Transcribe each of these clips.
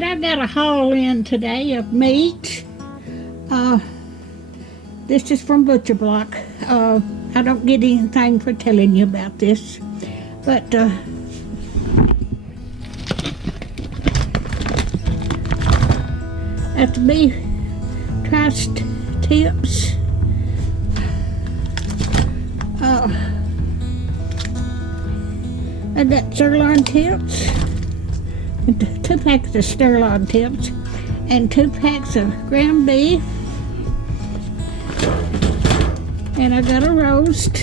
right, I got a haul in today of meat. This is from Butcher Block. I don't get anything for telling you about this, but that's beef triced tips. I got sirloin tips, 2 packs of sirloin tips, and 2 packs of ground beef. And I got a roast.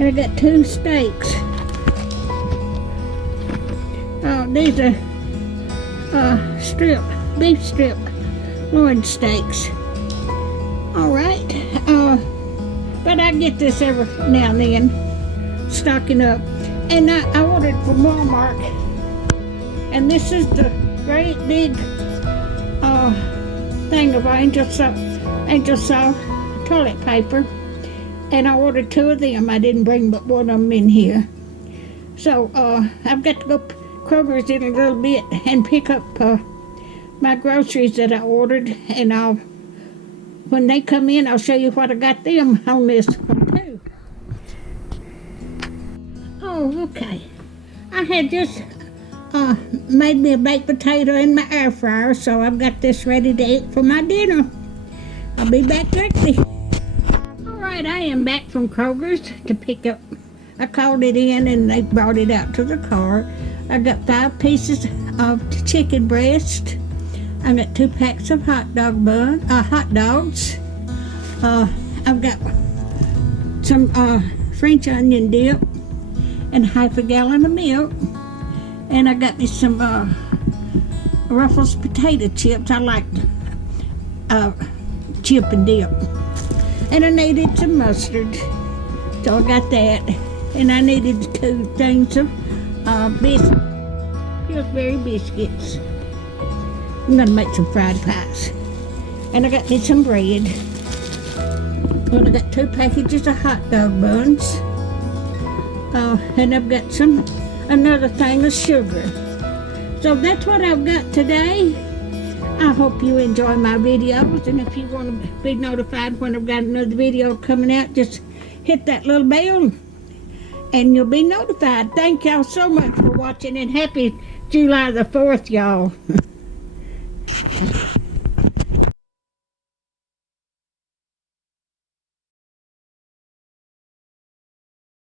And I got 2 steaks. These are beef strip loin steaks. Alright, but I get this every now and then, stocking up. And I ordered from Walmart. And this is the great big thing of Angel Soft toilet paper. And I ordered 2 of them. I didn't bring but one of them in here. So I've got to go Kroger's in a little bit and pick up my groceries that I ordered. And when they come in, I'll show you what I got them on this one too. Oh, okay. I had just made me a baked potato in my air fryer, so I've got this ready to eat for my dinner. I'll be back quickly. Alright, I am back from Kroger's to pick up. I called it in and they brought it out to the car. I got 5 pieces of chicken breast. I got 2 packs of hot dogs. I've got some French onion dip and half a gallon of milk. And I got me some Ruffles potato chips. I like chip and dip. And I needed some mustard, so I got that. And I needed 2 things of Pillsbury biscuits. I'm gonna make some fried pies. And I got me some bread. And I got 2 packages of hot dog buns. And I've got another thing of sugar. So that's what I've got today. I hope you enjoy my videos, and if you want to be notified when I've got another video coming out, just hit that little bell and you'll be notified. Thank y'all so much for watching, and happy July the 4th, y'all.